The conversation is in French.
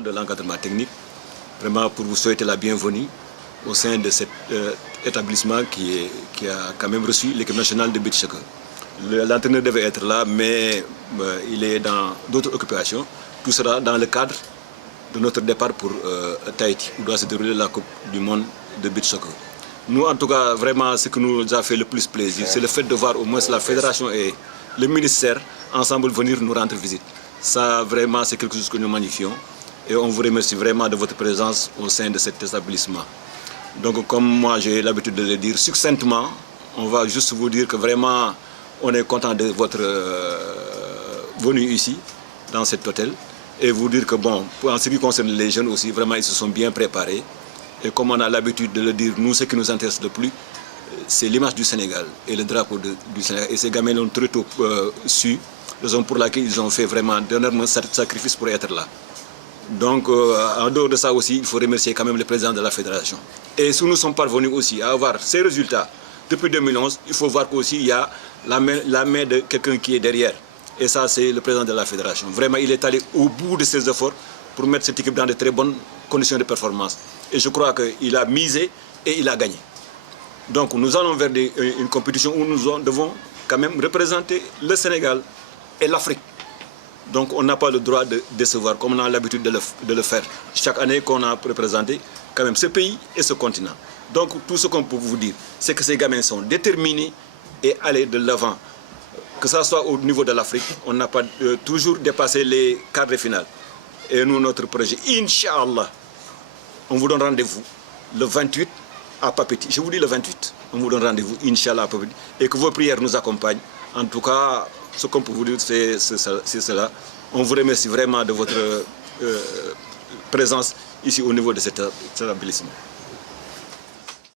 nom de l'encadrement technique, vraiment pour vous souhaiter la bienvenue au sein de cet établissement qui a quand même reçu l'équipe nationale de beach soccer. L'entraîneur devait être là, mais il est dans d'autres occupations. Tout sera dans le cadre de notre départ pour Tahiti, où doit se dérouler la Coupe du monde de beach soccer. Nous, en tout cas, vraiment, ce qui nous a fait le plus plaisir, c'est le fait de voir au moins la fédération et le ministère ensemble venir nous rendre visite. Ça, vraiment, c'est quelque chose que nous magnifions. Et on vous remercie vraiment de votre présence au sein de cet établissement. Donc, comme moi, j'ai l'habitude de le dire succinctement, on va juste vous dire que vraiment, on est content de votre venue ici, dans cet hôtel. Et vous dire que, bon, en ce qui concerne les jeunes aussi, vraiment, ils se sont bien préparés. Et comme on a l'habitude de le dire, nous, ce qui nous intéresse le plus, c'est l'image du Sénégal et le drapeau du Sénégal. Et ces gamins l'ont très tôt su, raison pour laquelle ils ont fait vraiment d'énormes sacrifices pour être là. Donc, en dehors de ça aussi, il faut remercier quand même le président de la fédération. Et si nous sommes parvenus aussi à avoir ces résultats depuis 2011, il faut voir qu'aussi il y a la main de quelqu'un qui est derrière. Et ça, c'est le président de la fédération. Vraiment, il est allé au bout de ses efforts pour mettre cette équipe dans de très bonnes conditions de performance. Et je crois qu'il a misé et il a gagné. Donc, nous allons vers une compétition où nous devons quand même représenter le Sénégal et l'Afrique. Donc, on n'a pas le droit de décevoir, comme on a l'habitude de le faire chaque année qu'on a représenté quand même ce pays et ce continent. Donc, tout ce qu'on peut vous dire, c'est que ces gamins sont déterminés et aller de l'avant. Que ce soit au niveau de l'Afrique, on n'a pas toujours dépassé les quarts de finale. Et nous, notre projet, Inch'Allah, on vous donne rendez-vous le 28 à Papeete. Je vous dis le 28, on vous donne rendez-vous, Inch'Allah, à Papeete. Et que vos prières nous accompagnent. En tout cas, ce qu'on peut vous dire, c'est cela. On vous remercie vraiment de votre présence ici au niveau de cet établissement.